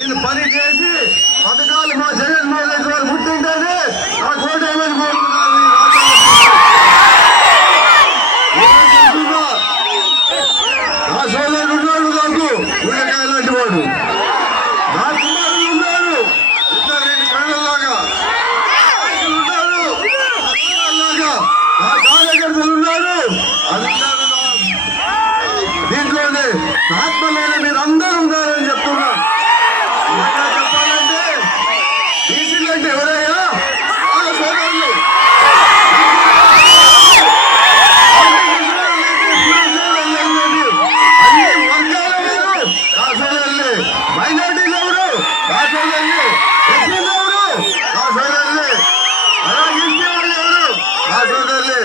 నేను పని చేసి పథకాలు మా జగన్మోహన్ రెడ్డి గారు పుట్టింటేనే ఆ కోటి ఏమని కోరుకున్నారు. నా సోదరుడు ఉన్నాడు నాకు ఉల్లకాయ లాంటి వాడు, నా కుమారులు ఉన్నారు ఇద్దరు రెండు కళ్ళలాగా ఉన్నారు, నా కార్యకర్తలు ఉన్నారు, అందరూ దీంట్లోనే ఆత్మలోనే మీరు అందరూ ఉన్నారని చెప్తున్నా. చెప్పాలంటే బీసీలు అంటే ఎవరయ్యా? వాళ్ళ సోదరులు. అన్ని వర్గాల మీరు నా సోదరులే. మైనార్టీలు ఎవరు? నా సోదరులే. ఎస్సీలు ఎవరు? నా సోదరులే. అలాగే ఎస్టీ వాళ్ళు ఎవరు? నా సోదరులే.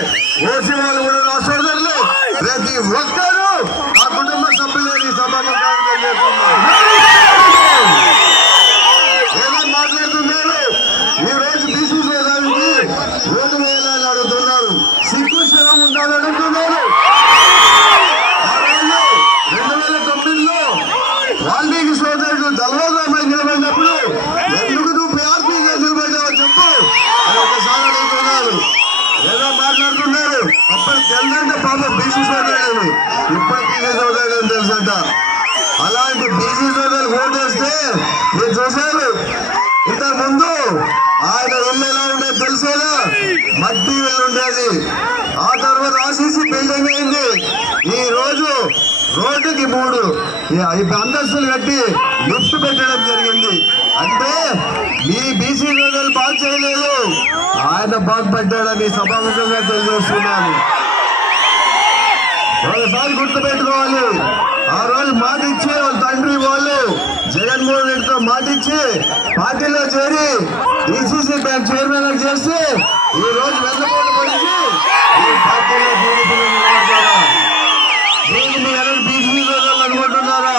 ఓసీ వాళ్ళు కూడా నా సోదరులే. ప్రతి ఒక్కరూ నా కుటుంబ సభ్యులని సభాముఖంగా చేస్తున్నారు. ఏదో మాట్లాడుతున్నారు. ఈ రోజు బీసీ సోదరునికి ఓటు వేయాలని అడుగుతున్నారు. సిగ్గు శరం ఉండాలని అడుగుతున్నారు. ఆ రోజు 2009లో వాల్మీకి సోదరుడు దళవారామై నిలబడినప్పుడు ఎందుకు నువ్వు పిఆర్పీగా నిలబడ్డావో చెప్పు అని ఒకసారి అడుగుతున్నారు. ఏదో మాట్లాడుతున్నారు. అప్పుడు తెలుసంటే పాప బీసీ సోదరుడు, ఇప్పుడు బీసీ సోదరుడు అని తెలుసంట. అలాంటి బీసీ సోదరులు ఓటేస్తే మీరు చూశారు. ఇంతకు ముందు ఆయన ఇల్లు ఎలా ఉండేది తెలిసేదా? మట్టి ఇల్లు ఉండేది. ఆ తర్వాత ఆర్సీసీ బిల్డింగ్ అయింది. ఈ రోజు రోడ్డుకి 3 అంతస్తులు కట్టి లిఫ్ట్ పెట్టడం జరిగింది. అంటే ఈ బీసీ సోదరులు బాగు చేయలేదు, ఆయన బాగుపడ్డాడని సభాముఖంగా తెలియజేస్తున్నాను. ఒకసారి గుర్తుపెట్టుకోవాలి. ఆ రోజు మాట ఇచ్చి వాళ్ళ తండ్రి వాళ్ళు జగన్మోహన్ రెడ్డితో మాట ఇచ్చి పార్టీలో చేరి డిసిసి బ్యాంక్ చైర్మన్ చేస్తే ఈ రోజు వెన్నపోటు పడిచి ఈ పార్టీలో నిలబడతారా? మీరు మీ ఎవరు బీసీ సోదరులు అనుకుంటున్నారా?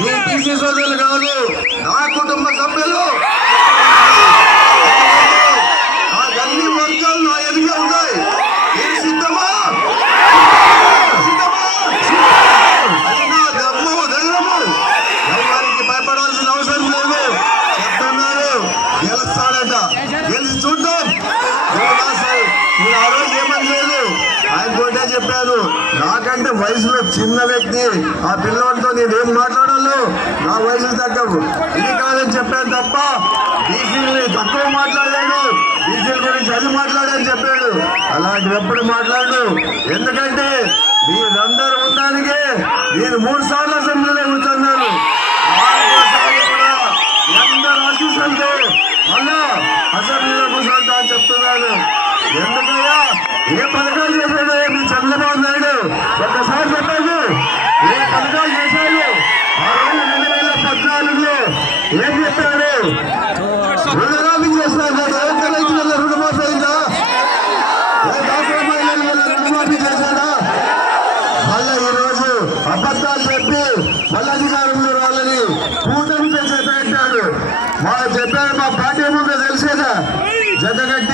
మీ బీసీ సోదరులు కాదు, నా కుటుంబ సభ్యులు. అన్ని వర్గాలు ఎదిగే ఉన్నాయి. మీరు సిద్ధమా? భయపడాల్సిన అవసరం లేదు. చెప్తున్నారు గెలుస్తాడట, గెలిచి చూద్దాం. నేను ఆ రోజు ఏమని లేదు, ఆయన కోటే చెప్పాను. నాకంటే వయసులో చిన్న వ్యక్తి, ఆ పిల్లవాడితో నేనేం మాట్లాడాలో నా వయసు తగ్గవు ఇది కాదని చెప్పాను తప్ప బీసీని తక్కువ మాట్లాడాడు, బీసీల గురించి అది మాట్లాడని చెప్పాడు. అలాంటివి ఎప్పుడు మాట్లాడు. ఎందుకంటే మీరందరూ ఉండడానికే నేను 3 సార్లు అసెంబ్లీలో కూర్చున్నాను. అందరు ఆశీస్సులతో మళ్ళా అసెంబ్లీలో కూర్చుంటా అని చెప్తున్నాను. ఎందుకయ్యా ఏ పథకాలు చేశాడు మీ చంద్రబాబు నాయుడు? ఒక్కసారి చెప్పండి, ఏ పథకాలు చేశాడు? ఆ రోజు 2014లో ఏం చెప్పాడు? రుణమాఫీ చేస్తాడు. రుణమాఫీ అయిందా? రుణమాఫీ చేశాడా? మళ్ళా ఈ రోజు అబద్ధాలు చెప్పి మళ్ళీ అధికారంలో వాళ్ళని కూటమితో చెప్పాడు. మా చెప్పాడు, మా పార్టీ ముందు తెలిసేదా? జతగట్టి